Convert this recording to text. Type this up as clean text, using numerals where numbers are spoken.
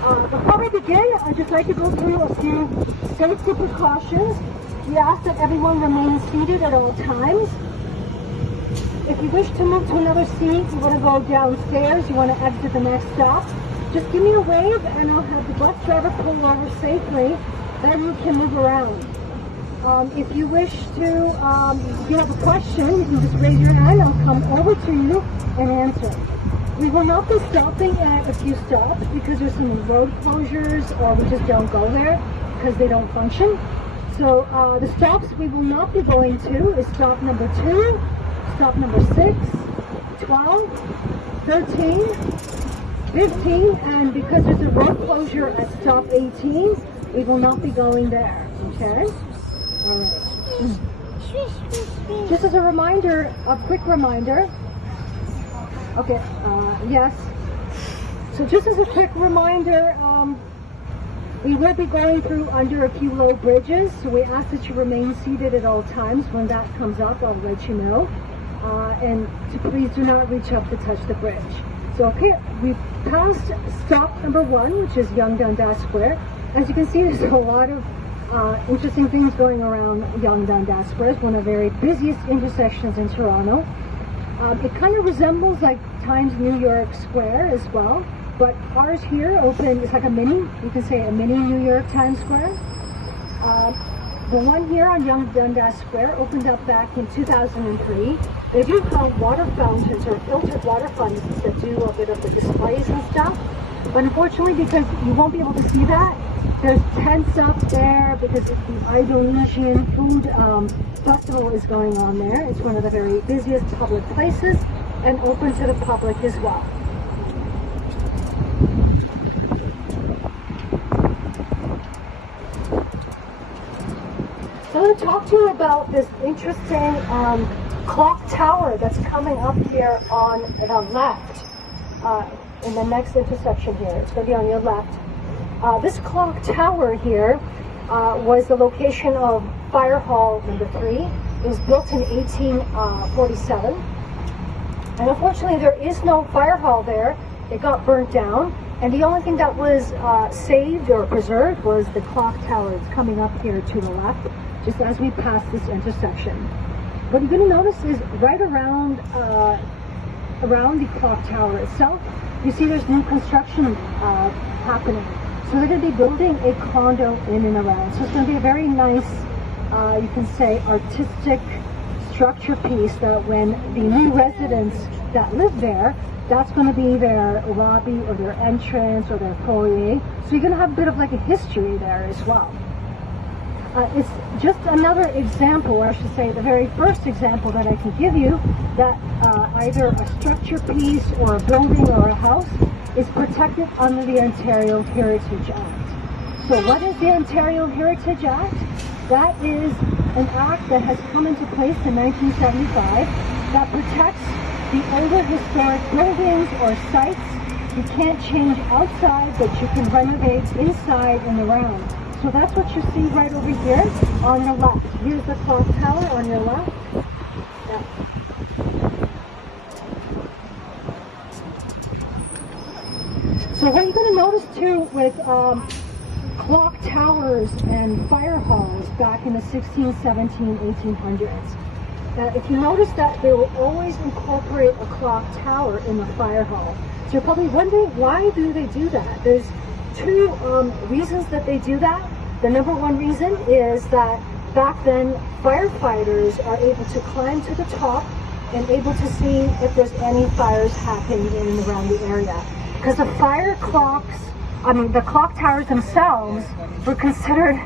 Before we begin, I'd just like to go through a few safety precautions. We ask that everyone remain seated at all times. If you wish to move to another seat, you want to go downstairs, you want to exit the next stop, just give me a wave and I'll have the bus driver pull you over safely, then you can move around. If you wish to, if you have a question, you can just raise your hand, I'll come over to you and answer. We will not be stopping at a few stops because there's some road closures or we just don't go there because they don't function. So the stops we will not be going to is stop number 2, stop number 6, 12, 13, 15, and because there's a road closure at stop 18, we will not be going there, okay? All right. Just as a reminder, a quick reminder, okay, yes. So just as a quick reminder, we will be going through under a few low bridges, so we ask that you remain seated at all times. When that comes up, I'll let you know. And so please do not reach up to touch the bridge. So okay, we've passed stop number 1, which is Yonge Dundas Square. As you can see, there's a lot of interesting things going around Yonge Dundas Square. It's one of the very busiest intersections in Toronto. It kind of resembles like Times New York Square as well, but ours here opened, it's like a mini, you can say a mini New York Times Square. The one here on Yonge Dundas Square opened up back in 2003. They do have water fountains or filtered water fountains that do a bit of the displays and stuff, but unfortunately, because you won't be able to see that, there's tents up there because the Indonesian food festival is going on there. It's one of the very busiest public places and open to the public as well. So I'm going to talk to you about this interesting clock tower that's coming up here on the left in the next intersection here. It's going to be on your left. This clock tower here was the location of Fire Hall number 3. It was built in 1847. And unfortunately, there is no fire hall there. It got burnt down. And the only thing that was saved or preserved was the clock tower. It's coming up here to the left, just as we pass this intersection. What you're going to notice is right around the clock tower itself, you see there's new construction happening. So they're going to be building a condo in and around. So it's going to be a very nice, you can say, artistic structure piece that when the new residents that live there, that's going to be their lobby or their entrance or their foyer. So you're going to have a bit of like a history there as well. It's just another example, or I should say the very first example that I can give you that either a structure piece or a building or a house is protected under the Ontario Heritage Act. So what is the Ontario Heritage Act? That is an act that has come into place in 1975 that protects the older historic buildings or sites. You can't change outside, but you can renovate inside and around. So that's what you see right over here on the left. Here's the clock tower on your left. Yeah. So what you're going to notice too with clock towers and fire halls back in the 16, 17, 1800s, if you notice that they will always incorporate a clock tower in the fire hall. So you're probably wondering, why do they do that? There's two reasons that they do that. The number one reason is that back then firefighters are able to climb to the top and able to see if there's any fires happening in and around the area. Because the fire clocks, the clock towers themselves were considered